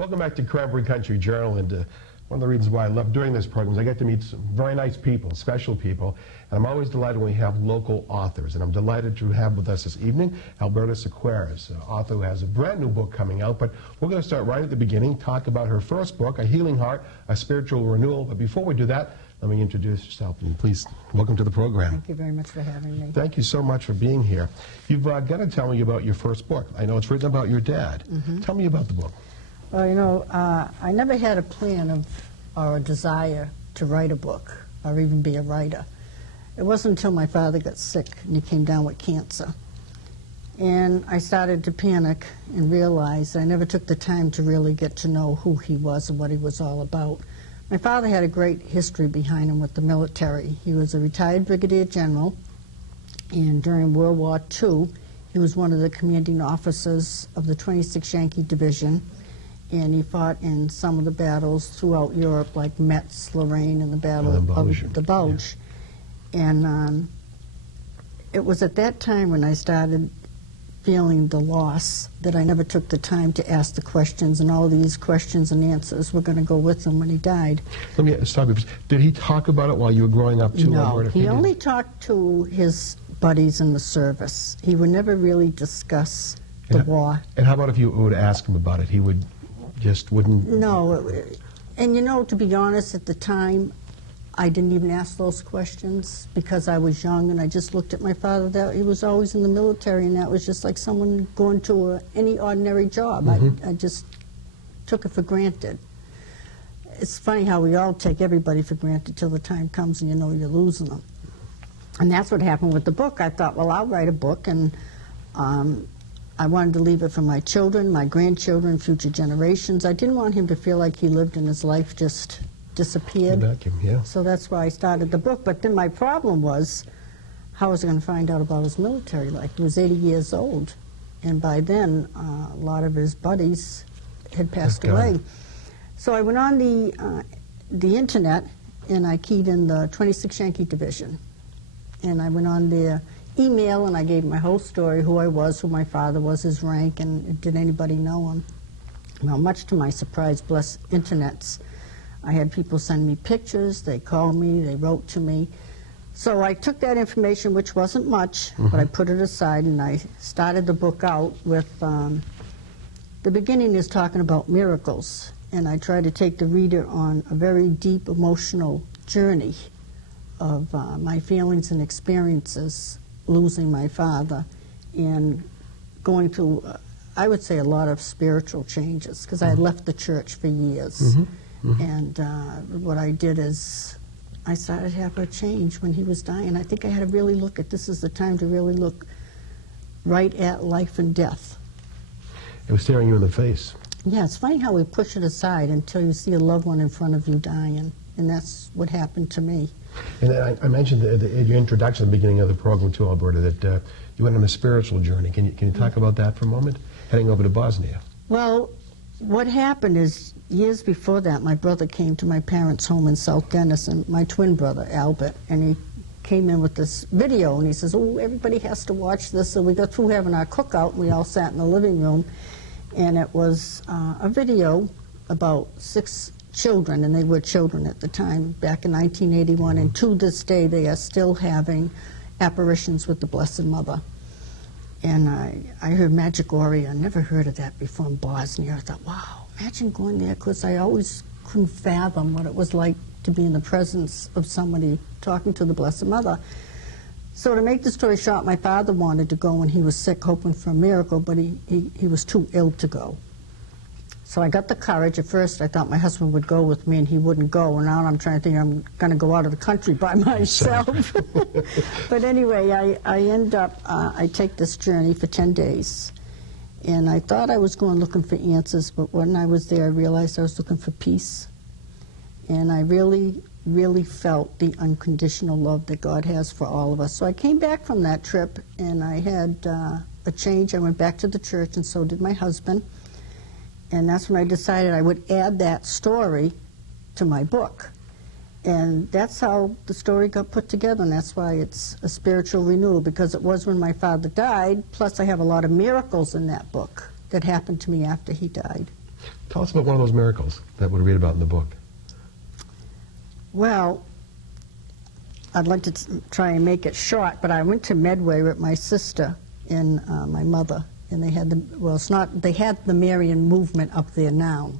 Welcome back to Cranberry Country Journal, and one of the reasons why I love doing this program is I get to meet some very nice people, special people, and I'm always delighted when we have local authors, and I'm delighted to have with us this evening Alberta Sequeira, an author who has a brand new book coming out, but we're going to start right at the beginning, talk about her first book, A Healing Heart, A Spiritual Renewal, but before we do that, let me introduce yourself, and please, welcome to the program. Thank you very much for having me. Thank you so much for being here. You've got to tell me about your first book. I know it's written about your dad. Tell me about the book. Well, you know, I never had a plan or a desire to write a book or even be a writer. It wasn't until my father got sick and he came down with cancer. And I started to panic and realize I never took the time to really get to know who he was and what he was all about. My father had a great history behind him with the military. He was a retired brigadier general, and during World War II, he was one of the commanding officers of the 26th Yankee Division, and he fought in some of the battles throughout Europe, like Metz, Lorraine, and the Battle of the Bulge. Yeah. And it was at that time when I started feeling the loss that I never took the time to ask the questions, and all these questions and answers were going to go with him when he died. Let me stop you. Did he talk about it while you were growing up too? No, he only talked to his buddies in the service. He would never really discuss the war. And how about if you would ask him about it? He would just wouldn't? No. And you know, to be honest, at the time, I didn't even ask those questions because I was young, and I just looked at my father. That he was always in the military, and that was just like someone going to any ordinary job. I just took it for granted. It's funny how we all take everybody for granted till the time comes and you know you're losing them. And that's what happened with the book. I thought, well, I'll write a book, and I wanted to leave it for my children, my grandchildren, future generations. I didn't want him to feel like he lived and his life just disappeared. Yeah. So that's why I started the book. But then my problem was, how was I going to find out about his military life? He was 80 years old, and by then a lot of his buddies had passed away. So I went on the internet, and I keyed in the 26th Yankee Division, and I went on their email, and I gave my whole story, who I was, who my father was, his rank, and did anybody know him. Well, much to my surprise, bless internets, I had people send me pictures, they called me, they wrote to me. So I took that information, which wasn't much, but I put it aside, and I started the book out with, the beginning is talking about miracles, and I try to take the reader on a very deep emotional journey of my feelings and experiences losing my father and going through, I would say, a lot of spiritual changes, because I had left the church for years. And what I did is I started to have a change when he was dying. I think I had to really look at, this is the time to really look right at life and death. It was staring you in the face. Yeah, it's funny how we push it aside until you see a loved one in front of you dying, and that's what happened to me. And I mentioned in your introduction at the beginning of the program too, Alberta, that you went on a spiritual journey. Can you talk about that for a moment? Heading over to Bosnia. Well, what happened is, years before that, my brother came to my parents' home in South Denison, my twin brother, Albert, and he came in with this video, and he says, oh, everybody has to watch this. So we got through having our cookout, and we all sat in the living room, and it was a video about 6 children, and they were children at the time, back in 1981, and to this day they are still having apparitions with the Blessed Mother. And I heard Medjugorje. I never heard of that before in Bosnia. I thought, wow, imagine going there, because I always couldn't fathom what it was like to be in the presence of somebody talking to the Blessed Mother. So to make the story short, my father wanted to go when he was sick, hoping for a miracle, but he was too ill to go. So I got the courage. At first I thought my husband would go with me and he wouldn't go, and now I'm trying to think I'm going to go out of the country by myself. But anyway, I end up, I take this journey for 10 days, and I thought I was going looking for answers, but when I was there I realized I was looking for peace, and I really, really felt the unconditional love that God has for all of us. So I came back from that trip, and I had a change. I went back to the church, and so did my husband. And that's when I decided I would add that story to my book. And that's how the story got put together, and that's why it's a spiritual renewal, because it was when my father died, plus I have a lot of miracles in that book that happened to me after he died. Tell us about one of those miracles that we read about in the book. Well, I'd like to try and make it short, but I went to Medway with my sister and my mother, and they had they had the Marian movement up there now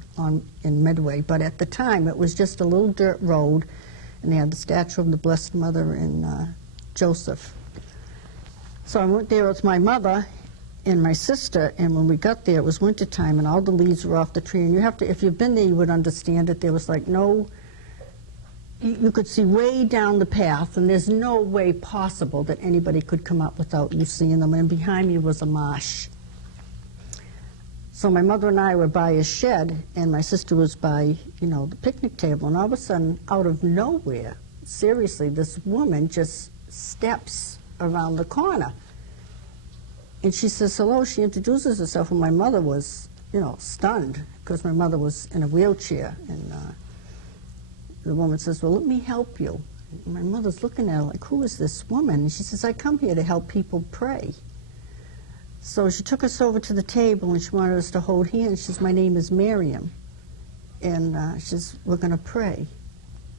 in Medway, but at the time it was just a little dirt road, and they had the statue of the Blessed Mother and Joseph. So I went there with my mother and my sister, and when we got there, it was wintertime, and all the leaves were off the tree, and you have to, if you've been there, you would understand it. There was like no, you could see way down the path, and there's no way possible that anybody could come up without you seeing them, and behind me was a marsh. So my mother and I were by a shed, and my sister was by, the picnic table, and all of a sudden, out of nowhere, seriously, this woman just steps around the corner. And she says hello, she introduces herself, and my mother was, stunned, because my mother was in a wheelchair, and the woman says, well, let me help you. And my mother's looking at her like, who is this woman? And she says, I come here to help people pray. So she took us over to the table, and she wanted us to hold hands. She says, my name is Miriam, and she says, we're going to pray.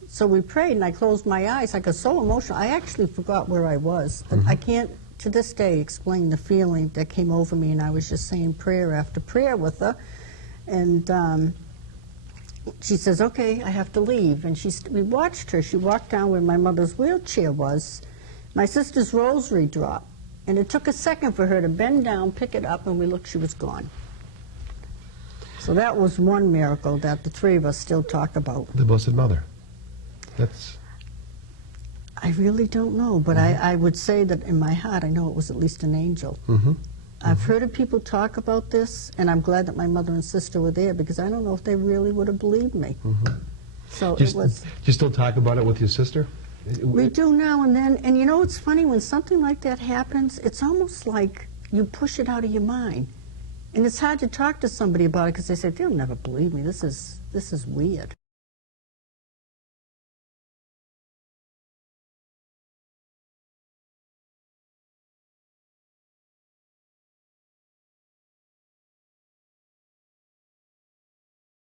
So we prayed, and I closed my eyes. I got so emotional, I actually forgot where I was. Mm-hmm. I can't, to this day, explain the feeling that came over me, and I was just saying prayer after prayer with her. And she says, okay, I have to leave. And we watched her. She walked down where my mother's wheelchair was. My sister's rosary dropped. And it took a second for her to bend down, pick it up, and we looked, she was gone. So that was one miracle that the three of us still talk about. The Blessed Mother. That's... I really don't know, but mm-hmm. I would say that in my heart I know it was at least an angel. Mm-hmm. I've heard of people talk about this, and I'm glad that my mother and sister were there, because I don't know if they really would have believed me. Mm-hmm. So it was... Do you still talk about it with your sister? We do now and then, and it's funny, when something like that happens, it's almost like you push it out of your mind. And it's hard to talk to somebody about it, because they say, they'll never believe me, this is weird.